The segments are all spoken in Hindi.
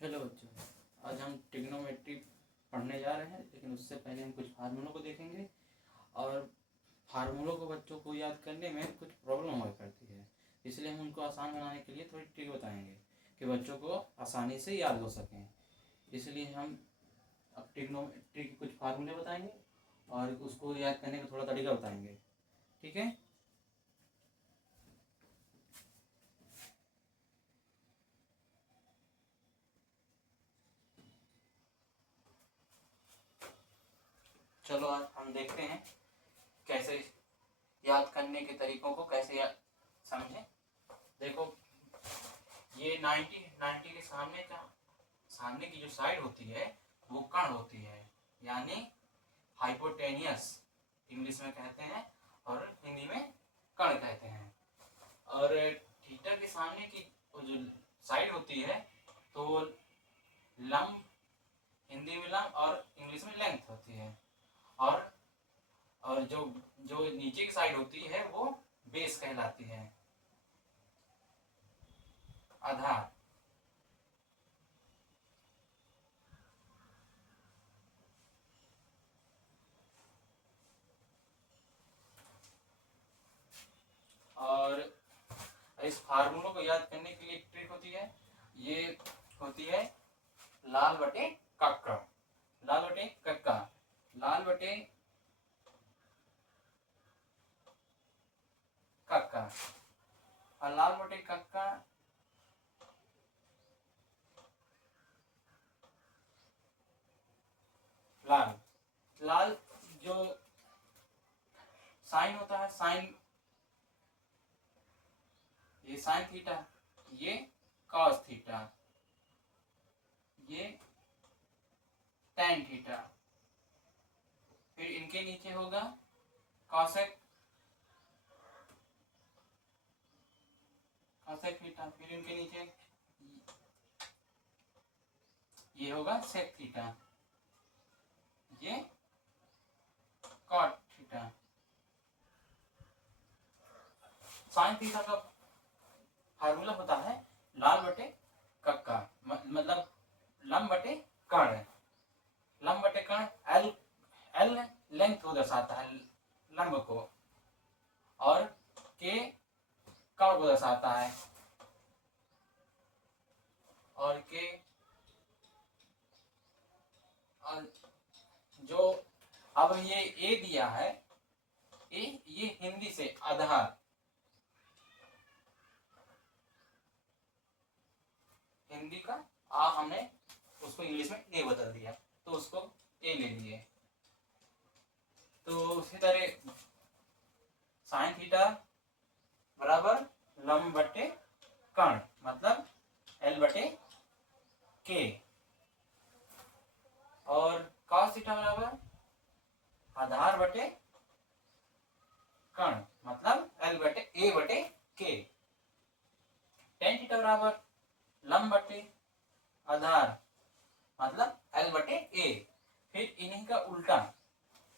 हेलो बच्चों, आज हम ट्रिग्नोमेट्री पढ़ने जा रहे हैं, लेकिन उससे पहले हम कुछ फार्मूलों को देखेंगे। और फार्मूलों को बच्चों को याद करने में कुछ प्रॉब्लम हुआ करती है, इसलिए हम उनको आसान बनाने के लिए थोड़ी ट्रिक बताएंगे कि बच्चों को आसानी से याद हो सकें। इसलिए हम अब ट्रिग्नोमेट्री के कुछ फार्मूले बताएंगे और उसको याद करने का थोड़ा तरीका बताएंगे। ठीक है, चलो आज हम देखते हैं कैसे याद करने के तरीकों को कैसे याद समझें। देखो, ये 90 के सामने की जो साइड होती है वो कण होती है, यानी हाइपोटेनियस इंग्लिश में कहते हैं और हिंदी में कण कहते हैं। और थीटा के सामने की जो साइड होती है तो लंब, हिंदी में लंब और इंग्लिश में लेंथ होती है। और जो जो नीचे की साइड होती है वो बेस कहलाती है, आधार। और इस फार्मूलों को याद करने के लिए एक ट्रिक होती है, ये होती है लाल बटे कक्का। लाल बटे कक्का, लाल बटे कक्का, और लाल बटे कक्का लाल। लाल जो साइन होता है, साइन, ये साइन थीटा, ये कॉस थीटा, ये टैन थीटा। फिर इनके नीचे होगा कॉसेक थीटा। फिर इनके नीचे ये होगा सेक थीटा, ये कॉट थीटा। साइन थीटा का फार्मूला होता है लाल बटे कक्का, मतलब लंब बटे कर्ण। लंब बटे कर्ण, एल एल लेंथ को दर्शाता है लंब को, और के कर्ण को दर्शाता है, और के और जो अब ये ए दिया है, ये हिंदी से आधार, हिंदी का आ हमने उसको इंग्लिश में ए बदल दिया, तो उसको ए ले लिए। तो उसी तरह साइन थीटा बराबर लंब बटे कर्ण, मतलब एल बटे के, और कॉस थीटा बराबर आधार बटे कर्ण, मतलब एल बटे ए बटे के। टेन थीटा बराबर लंब बटे आधार, मतलब एल बटे ए। फिर इन्हीं का उल्टा,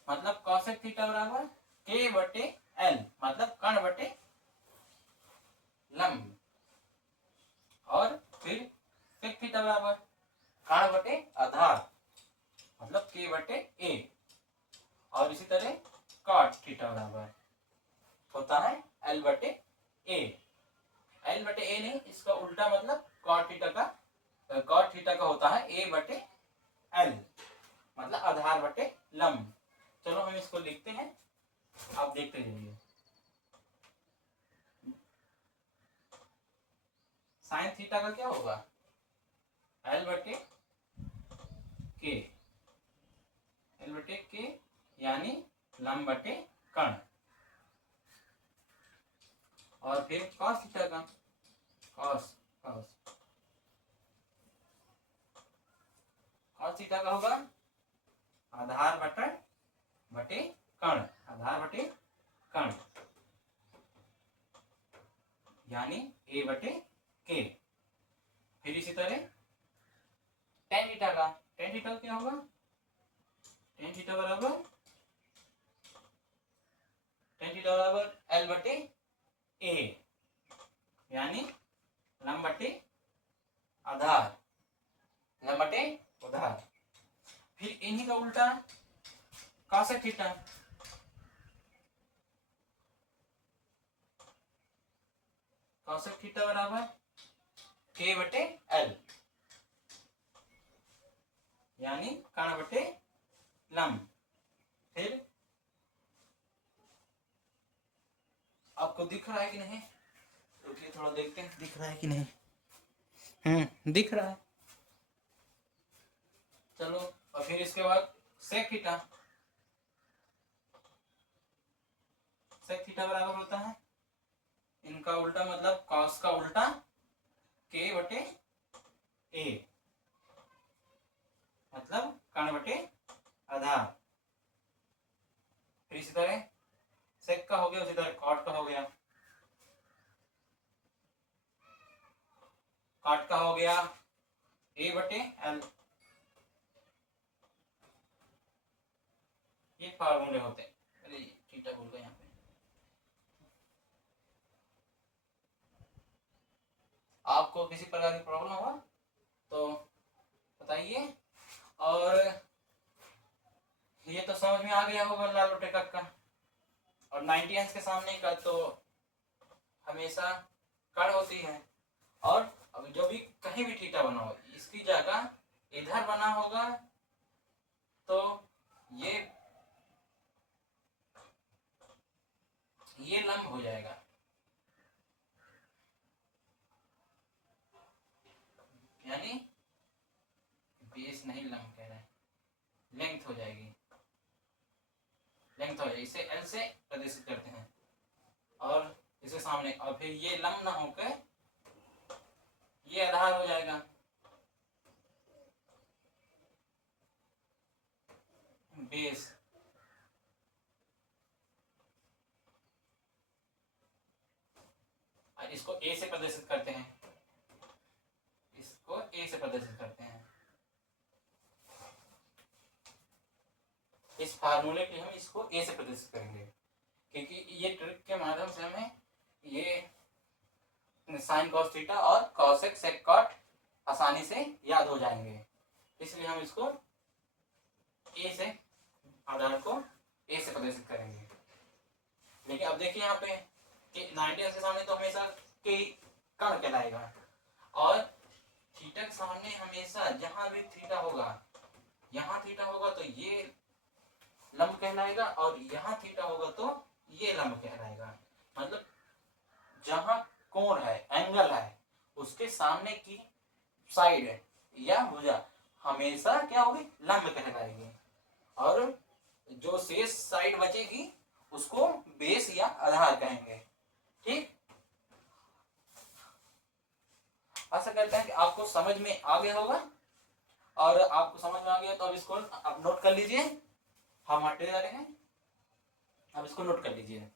मतलब कॉसेक थीटा बराबर के बटे एल, मतलब कर्ण बटे लंब। और फिर सेक थीटा बराबर कर्ण बटे आधार, मतलब के बटे ए। और इसी तरह कॉट थीटा बराबर होता है एल बटे ए। एल बटे ए नहीं, इसका उल्टा, मतलब कॉट थीटा का होता है ए बटे एल, मतलब आधार बटे लंब। चलो हम इसको लिखते हैं, आप देखते जाइए। साइन थीटा का क्या होगा, एल बटे के, एल बटे के यानी लंब बटे कर्ण। और फिर कॉस थीटा का, कॉस थीटा का होगा आधार बटे कर्ण, आधार बटे कर्ण, यानी ए बटे के। फिर इसी तरह टेन थीटा का, टेन थीटा क्या होगा, टेन थीटा बराबर एल बटे ए, यानी लंब बटे आधार, लंब बटे उधार। फिर इन्हीं का उल्टा cosec थीटा, cosec थीटा बराबर k बटे l, यानी कर्ण बटे लंब। फिर आपको दिख रहा है कि नहीं, रुकिए थोड़ा देखते हैं दिख रहा है कि नहीं। दिख रहा है। चलो, और फिर इसके बाद sec थीटा, sec थीटा बराबर होता है इनका उल्टा, मतलब cos का उल्टा k बटे a, मतलब कर्ण बटे आधार। फिर इसी तरह sec का हो गया, उसी तरह cot का हो गया, cot का हो गया a बटे l। ये फार्मूले होते हैं। अरे थीटा भूल गए यहाँ पे। आपको किसी प्रकार की प्रॉब्लम हुआ तो बताइए। और ये तो समझ में आ गया होगा लाल टेकक का। और 90 अंश के सामने का तो हमेशा कर्ण होती है। और अब जो भी कहीं भी थीटा बना हो, इसकी जगह इधर बना होगा तो ये लंब हो जाएगा, यानी बेस नहीं लंब कह रहे हैं, लेंथ हो जाएगी, लेंथ हो जाएगी। इसे एल से प्रदर्शित करते हैं और इसे सामने, और फिर ये लंब ना होकर ये आधार हो जाएगा। बेस इसको ए से प्रदर्शित करते हैं, इसको ए से प्रदर्शित करते हैं। इस फार्मूले के हम इसको ए से प्रदर्शित करेंगे, क्योंकि ये ट्रिक के माध्यम से हमें ये साइन कॉस थीटा और कॉसेक सेक कॉट आसानी से याद हो जाएंगे। इसलिए हम इसको ए से, आधार को ए से प्रदर्शित करेंगे। लेकिन अब देखिए यहाँ पे कि 90 के सामने तो हमेशा के कर्ण कहलाएगा, और थीटा के सामने हमेशा जहां भी थीटा होगा, यहाँ थीटा होगा तो ये लंब कहलाएगा, और यहाँ थीटा होगा तो ये लंब कहलाएगा। मतलब जहां कोण है, एंगल है, उसके सामने की साइड या भुजा हमेशा क्या होगी, लंब कहलाएगी, और जो शेष साइड बचेगी उसको बेस या आधार कहेंगे। ठीक, आशा करते हैं कि आपको समझ में आ गया होगा। और आपको समझ में आ गया तो अब इसको आप नोट कर लीजिए, हम हटते जा रहे हैं, अब इसको नोट कर लीजिए।